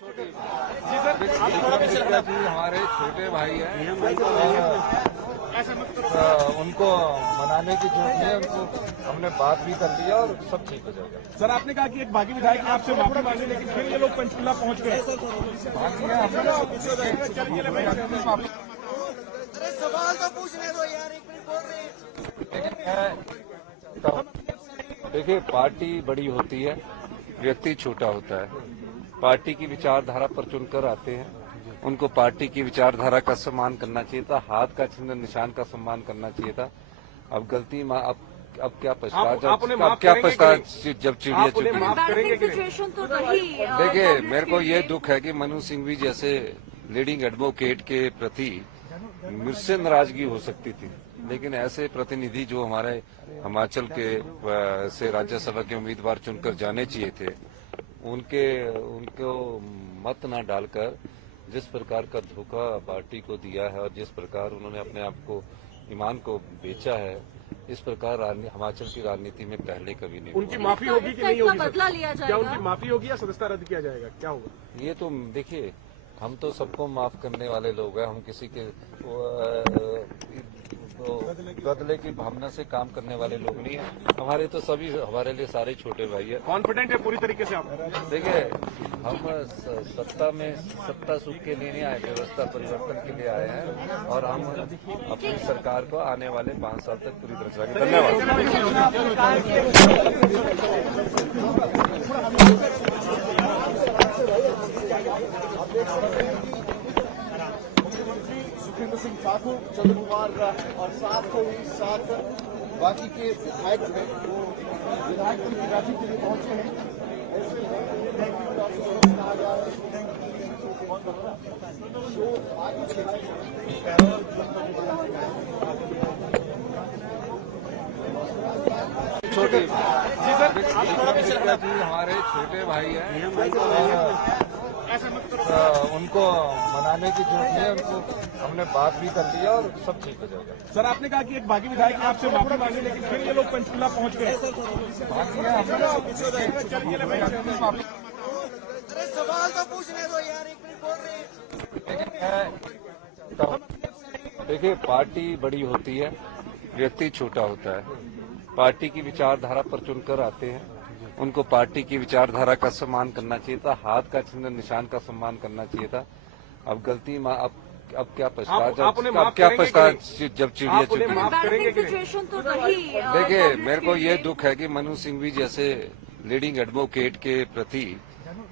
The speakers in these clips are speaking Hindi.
जी सर, आप थोड़ा पीछे जी हमारे छोटे भाई हैं, ऐसा मत करो। उनको मनाने की जरूरत नहीं है। उनको हमने बात भी कर लिया और सब ठीक हो जाएगा। सर, आपने कहा कि एक बागी विधायक ने आपसे माफी मांगी, लेकिन फिर ये लोग पंचकूला पहुंच गए। बाकी है हमने अरे सवाल तो पूछने दो यार, एक मिनट बोल रहे हैं। देखिए, पार्टी बड़ी होती है, व्यक्ति छोटा होता है। पार्टी की विचारधारा पर चुनकर आते हैं, उनको पार्टी की विचारधारा का सम्मान करना चाहिए था, हाथ का चिन्ह निशान का सम्मान करना चाहिए था। अब गलती अब क्या पछतावा, अब क्या पछतावा जब चिड़िया चुप माफ करेंगे कि नहीं? सिचुएशन तो रही। देखिए, मेरे को ये दुख है कि मनु सिंघवी जैसे लीडिंग एडवोकेट के प्रति मुझसे नाराजगी हो सकती थी, लेकिन ऐसे प्रतिनिधि जो हमारे हिमाचल के से राज्यसभा के उम्मीदवार चुनकर जाने चाहिए थे, उनको मत न डालकर जिस प्रकार का धोखा पार्टी को दिया है और जिस प्रकार उन्होंने अपने आप को ईमान को बेचा है, इस प्रकार हिमाचल की राजनीति में पहले कभी नहीं उनकी हुआ। माफी होगी कि नहीं होगी? बदला लिया क्या जाएगा? उनकी माफी होगी या सदस्यता रद्द किया जाएगा? क्या होगा? ये तो देखिए, हम तो सबको माफ करने वाले लोग हैं। हम किसी के बदले की भावना से काम करने वाले लोग नहीं है। हमारे तो सभी, हमारे लिए सारे छोटे भाई है। कॉन्फिडेंट है पूरी तरीके से आप? देखिए, हम सत्ता सुख के लिए नहीं आए, व्यवस्था परिवर्तन के लिए आए हैं और हम अपनी सरकार को आने वाले 5 साल तक पूरी तरह चलाएंगे। धन्यवाद। सुखविंदर सिंह ठाकुर, चंद्र कुमार और साथ बाकी के विधायक जो है वो विधायक की राशि के लिए पहुंचे हैं। ऐसे कहा गया है जो आगे छोटे जी सर, आप थोड़ा पीछे जी हमारे छोटे भाई हैं, ऐसा मत करो। उनको मनाने की जरूरत नहीं है। उनको हमने बात भी कर लिया और सब ठीक हो जाएगा। सर, आपने कहा कि एक बागी विधायक ने आपसे माफी मांगी, लेकिन फिर ये लोग पंचकूला पहुंच गए। बाकी है हमने अरे सवाल तो पूछने दो यार, एक मिनट बोल रहे हैं। देखिए, पार्टी बड़ी होती है, व्यक्ति छोटा होता है। पार्टी की विचारधारा पर चुनकर आते हैं, उनको पार्टी की विचारधारा का सम्मान करना चाहिए था, हाथ का चिन्ह निशान का सम्मान करना चाहिए था। अब गलती अब क्या पछतावा, अब क्या पछतावा जब चिड़िया चुप गई। माफ करेंगे कि नहीं? सिचुएशन तो रही। देखिए, मेरे को ये दुख है कि मनु सिंघवी जैसे लीडिंग एडवोकेट के प्रति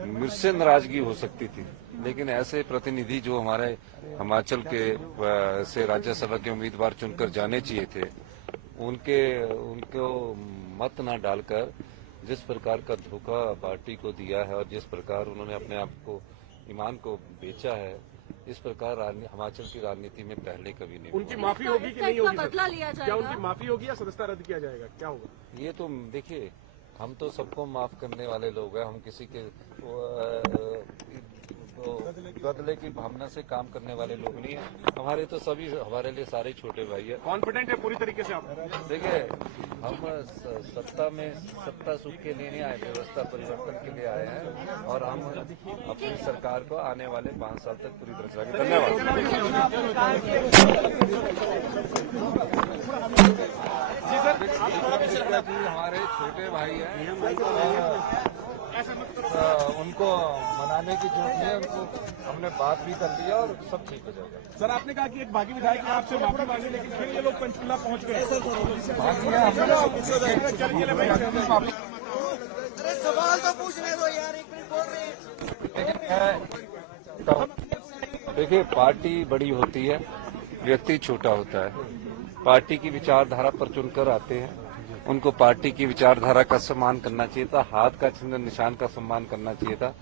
मुझसे नाराजगी हो सकती थी, लेकिन ऐसे प्रतिनिधि जो हमारे हिमाचल के से राज्यसभा के उम्मीदवार चुनकर जाने चाहिए थे, उनको मत न डालकर जिस प्रकार का धोखा पार्टी को दिया है और जिस प्रकार उन्होंने अपने आप को ईमान को बेचा है, इस प्रकार हिमाचल की राजनीति में पहले कभी नहीं उनकी हुआ। माफी होगी कि नहीं होगी? बदला लिया क्या जाएगा? उनकी माफी होगी या सदस्यता रद्द किया जाएगा? क्या होगा? ये तो देखिए, हम तो सबको माफ करने वाले लोग हैं। हम किसी के बदले की भावना से काम करने वाले लोग नहीं है। हमारे तो सभी, हमारे लिए सारे छोटे भाई है। कॉन्फिडेंट है पूरी तरीके से आप? देखिए, हम सत्ता सुख के लिए नहीं आए, व्यवस्था परिवर्तन के लिए आए हैं और हम अपनी सरकार को आने वाले 5 साल तक पूरी तरह चलाएंगे। धन्यवाद। जी सर, आप थोड़ा पीछे जी हमारे छोटे भाई हैं, ऐसा मत करो। उनको मनाने की जरूरत नहीं है। उनको हमने बात भी कर लिया और सब ठीक हो जाएगा। सर, आपने कहा कि एक बागी विधायक ने आपसे माफी मांगी, लेकिन फिर ये लोग पंचकूला पहुंच गए। बाकी है अरे सवाल तो पूछने दो यार, एक मिनट बोल रहे हैं। देखिए, पार्टी बड़ी होती है, व्यक्ति छोटा होता है। पार्टी की विचारधारा पर चुनकर आते हैं, उनको पार्टी की विचारधारा का सम्मान करना चाहिए था, हाथ का चिन्ह निशान का सम्मान करना चाहिए था।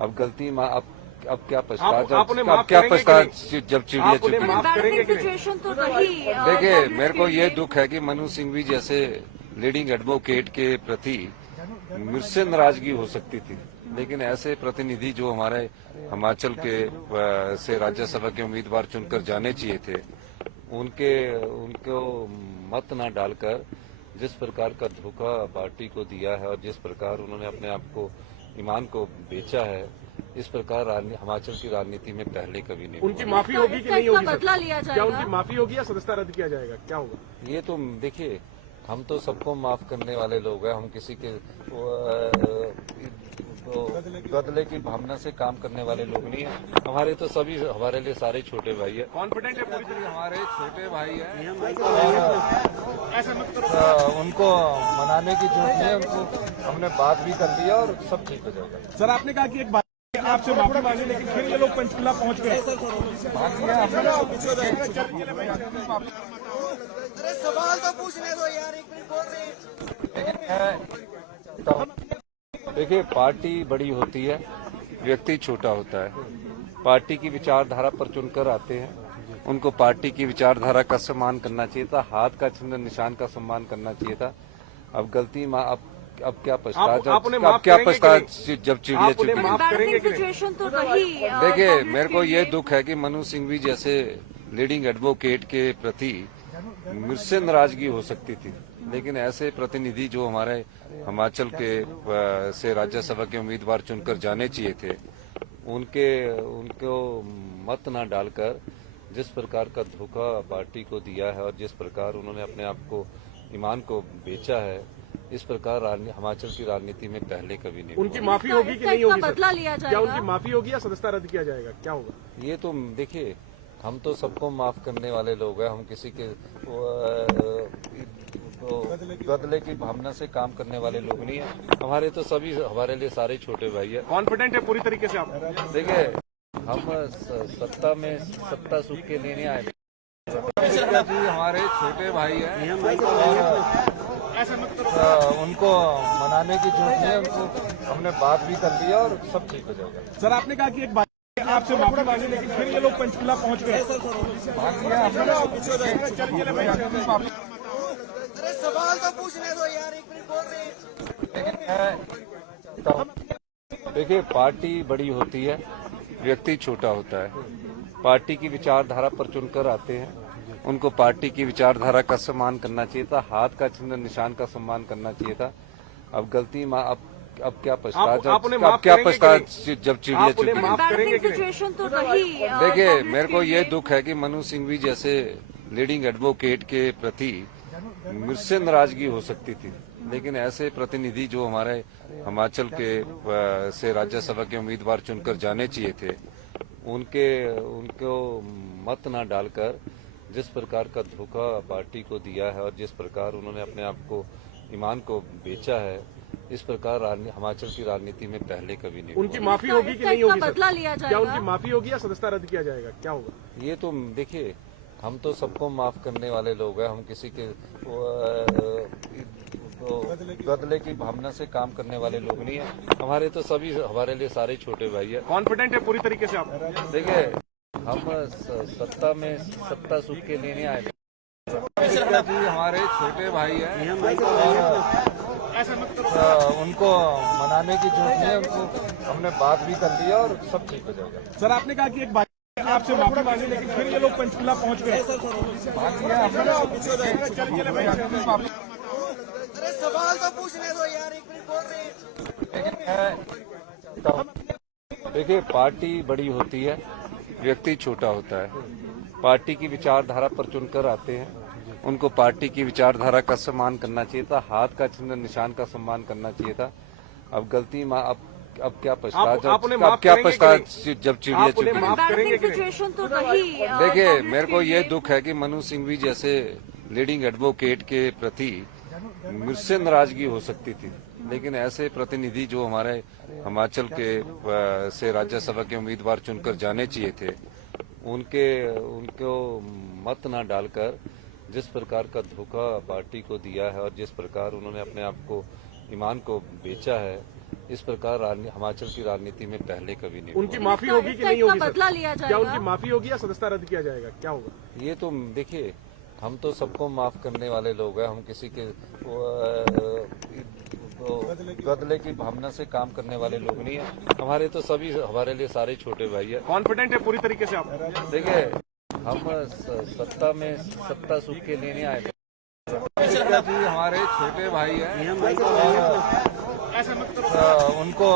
अब गलती अब क्या पछतावा, अब क्या पछतावा जब चिड़िया चुप गई। माफ करेंगे कि नहीं? सिचुएशन तो रही। देखिए, मेरे को ये दुख है कि मनु सिंघवी जैसे लीडिंग एडवोकेट के प्रति मुझसे नाराजगी हो सकती थी, लेकिन ऐसे प्रतिनिधि जो हमारे हिमाचल के से राज्यसभा के उम्मीदवार चुनकर जाने चाहिए थे, उनको मत न डालकर जिस प्रकार का धोखा पार्टी को दिया है और जिस प्रकार उन्होंने अपने आप को ईमान को बेचा है, इस प्रकार हिमाचल की राजनीति में पहले कभी नहीं उनकी हुआ। माफी होगी कि नहीं होगी? बदला लिया क्या जाएगा? उनकी माफी होगी या सदस्यता रद्द किया जाएगा? क्या होगा? ये तो देखिए, हम तो सबको माफ करने वाले लोग हैं। हम किसी के बदले की भावना से काम करने वाले लोग नहीं है। हमारे तो सभी, हमारे लिए सारे छोटे भाई है। कॉन्फिडेंट है पूरी तरह? हमारे छोटे भाई हैं ऐसा मत करो। और उनको मनाने की जरूरत नहीं है। उनको हमने बात भी कर लिया और सब ठीक हो जाएगा। सर, आपने कहा कि एक बात आपसे माफी मांगी, लेकिन फिर ये लोग पंचकुला पहुंच गए। अरे सवाल तो पूछने दो यार, एक मिनट बोल रहे हैं। देखिए, पार्टी बड़ी होती है, व्यक्ति छोटा होता है। पार्टी की विचारधारा पर चुनकर आते हैं, उनको पार्टी की विचारधारा का सम्मान करना चाहिए था, हाथ का चिन्ह निशान का सम्मान करना चाहिए था। अब गलती अब क्या पछता, अब क्या पछता जब चिड़िया चुगी। सिचुएशन तो रही। देखिए, मेरे को ये दुख है कि मनु सिंघवी जैसे लीडिंग एडवोकेट के प्रति मुझसे नाराजगी हो सकती थी, लेकिन ऐसे प्रतिनिधि जो हमारे हिमाचल के से राज्यसभा के उम्मीदवार चुनकर जाने चाहिए थे, उनको मत ना डालकर जिस प्रकार का धोखा पार्टी को दिया है और जिस प्रकार उन्होंने अपने आप को, ईमान को बेचा है, इस प्रकार हिमाचल की राजनीति में पहले कभी नहीं हुआ। उनकी माफी होगी कि नहीं होगी? बदला लिया क्या जाएगा? उनकी माफी होगी या सदस्यता रद्द किया जाएगा? क्या होगा? ये तो देखिए, हम तो सबको माफ करने वाले लोग हैं। हम किसी के बदले की भावना से काम करने वाले लोग नहीं है। हमारे तो सभी, हमारे लिए सारे छोटे भाई है। कॉन्फिडेंट है पूरी तरीके से आप? देखिए, हम सत्ता सुख के लिए नहीं आए थे। जी हमारे छोटे भाई हैं और ऐसा मत करो। उनको मनाने की जरूरत नहीं है। उनको हमने बात भी कर लिया और सब ठीक हो जाएगा। सर, आपने कहा कि एक बात आपसे माफी मांगी, लेकिन फिर ये लोग पंचकुला पहुंच गए। अरे सवाल तो पूछने दो यार, एक मिनट बोल रहे हैं। देखिए, पार्टी बड़ी होती है, व्यक्ति छोटा होता है। पार्टी की विचारधारा पर चुनकर आते हैं, उनको पार्टी की विचारधारा का सम्मान करना चाहिए था, हाथ का चिन्ह निशान का सम्मान करना चाहिए था। अब गलती अब क्या पछता अब क्या पछता जब चिड़िया चुगी। सिचुएशन तो रही। देखिए, मेरे को ये दुख है कि मनु सिंघवी जैसे लीडिंग एडवोकेट के प्रति मुझसे नाराजगी हो सकती थी, लेकिन ऐसे प्रतिनिधि जो हमारे हिमाचल के से राज्यसभा के उम्मीदवार चुनकर जाने चाहिए थे, उनको मत ना डालकर जिस प्रकार का धोखा पार्टी को दिया है और जिस प्रकार उन्होंने अपने आप को, ईमान को बेचा है, इस प्रकार हिमाचल की राजनीति में पहले कभी नहीं हुआ। उनकी माफी होगी कि नहीं होगी? बदला लिया क्या जाएगा? उनकी माफी होगी या सदस्यता रद्द किया जाएगा? क्या होगा? ये तो देखिए, हम तो सबको माफ करने वाले लोग हैं। हम किसी के बदले की भावना से काम करने वाले लोग नहीं है। हमारे तो सभी, हमारे लिए सारे छोटे भाई है। कॉन्फिडेंट है पूरी तरीके से आप? देखिए, हम सत्ता सुख के लिए नहीं आए थे। जी हमारे छोटे भाई हैं और ऐसा मत करो। उनको मनाने की जरूरत नहीं है। उनको हमने बात भी कर लिया और सब ठीक हो जाएगा। सर, आपने कहा कि एक बात आपसे माफी मांगी, लेकिन फिर ये लोग पंचकुला पहुंच गए। अरे सवाल तो पूछने दो यार, एक मिनट बोल रहे हैं। देखिए, पार्टी बड़ी होती है, व्यक्ति छोटा होता है। पार्टी की विचारधारा पर चुनकर आते हैं, उनको पार्टी की विचारधारा का सम्मान करना चाहिए था, हाथ का चिन्ह निशान का सम्मान करना चाहिए था। अब गलती अब क्या पछता अब क्या पछता जब चिड़िया चुगी। सिचुएशन तो रही। देखिए, मेरे को ये दुख है कि मनु सिंघवी जैसे लीडिंग एडवोकेट के प्रति मुझसे नाराजगी हो सकती थी, लेकिन ऐसे प्रतिनिधि जो हमारे हिमाचल के से राज्यसभा के उम्मीदवार चुनकर जाने चाहिए थे, उनको मत ना डालकर जिस प्रकार का धोखा पार्टी को दिया है और जिस प्रकार उन्होंने अपने आप को, ईमान को बेचा है, इस प्रकार हिमाचल की राजनीति में पहले कभी नहीं हुआ। उनकी माफी होगी कि नहीं होगी? बदला लिया जाएगा? क्या उनकी माफी होगी या सदस्यता रद्द किया जाएगा? क्या होगा? ये तो देखिए, हम तो सबको माफ करने वाले लोग हैं। हम किसी के बदले की भावना से काम करने वाले लोग नहीं है। हमारे तो सभी, हमारे लिए सारे छोटे भाई है। कॉन्फिडेंट है पूरी तरीके से आप? देखिए, हम सत्ता सुख के लिए नहीं आए थे। जी हमारे छोटे भाई हैं और उनको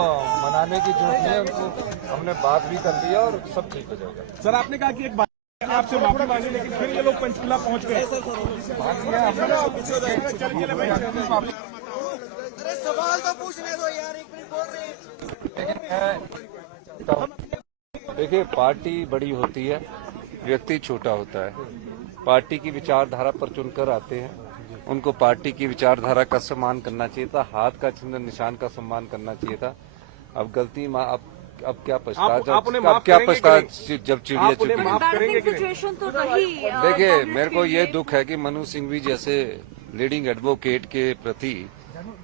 मनाने की जरूरत नहीं है, उनको हमने बात भी कर ली है और सब ठीक हो जाएगा। सर आपने कहा कि एक बार आपसे माफी मांगी लेकिन फिर ये लोग पंचकुला पहुंच गए। अरे सवाल तो पूछने दो यार, एक मिनट बोल रहे हैं। देखिए, पार्टी बड़ी होती है, व्यक्ति छोटा होता है। पार्टी की विचारधारा पर चुनकर आते हैं, उनको पार्टी की विचारधारा का सम्मान करना चाहिए था, हाथ का चिन्ह निशान का सम्मान करना चाहिए था। अब गलती अब क्या पछता, आप उन्हें अब माफ क्या करेंगे पछता कि नहीं? जब चिड़िया आप उन्हें चुगी। माफ करेंगे एम्बैरसिंग कि नहीं? सिचुएशन तो रही। देखिए, कांग्रेस मेरे को के ये लिए। दुख है कि मनु सिंघवी जैसे लीडिंग एडवोकेट के प्रति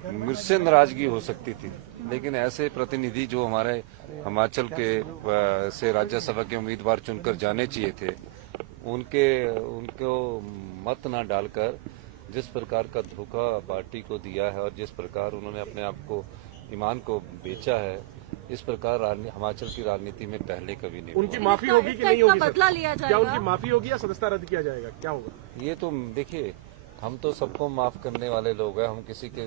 मुझसे नाराजगी हो सकती थी, लेकिन ऐसे प्रतिनिधि जो हमारे हिमाचल के से राज्यसभा के उम्मीदवार चुनकर जाने चाहिए थे, उनको मत ना डालकर जिस प्रकार का धोखा पार्टी को दिया है और जिस प्रकार उन्होंने अपने आप को ईमान को बेचा है, इस प्रकार हिमाचल की राजनीति में पहले कभी नहीं उनकी हुआ। माफी होगी कि इसका नहीं होगी सर? बदला लिया क्या जाएगा? उनकी माफी होगी या सदस्यता रद्द किया जाएगा, क्या होगा? ये तो देखिए, हम तो सबको माफ करने वाले लोग हैं, हम किसी के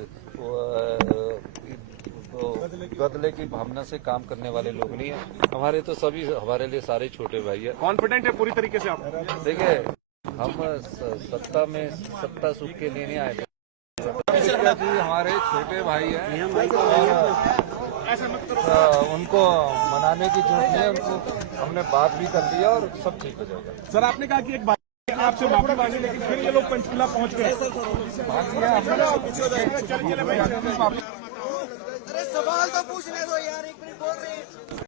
बदले की भावना से काम करने वाले लोग नहीं है। हमारे तो सभी, हमारे लिए सारे छोटे भाई है। कॉन्फिडेंट है पूरी तरीके से आप? देखिए, हम सत्ता में सत्ता सुख के लिए नहीं आए थे, जी हमारे छोटे भाई हैं और उनको मनाने की जरूरत नहीं है, उनको हमने बात भी कर ली है और सब ठीक हो जाएगा। सर आपने कहा कि एक बार आपसे माफी मांगी लेकिन फिर ये लोग पंचकुला पहुंच गए। अरे सवाल तो पूछने दो यार, एक मिनट बोल रहे हैं।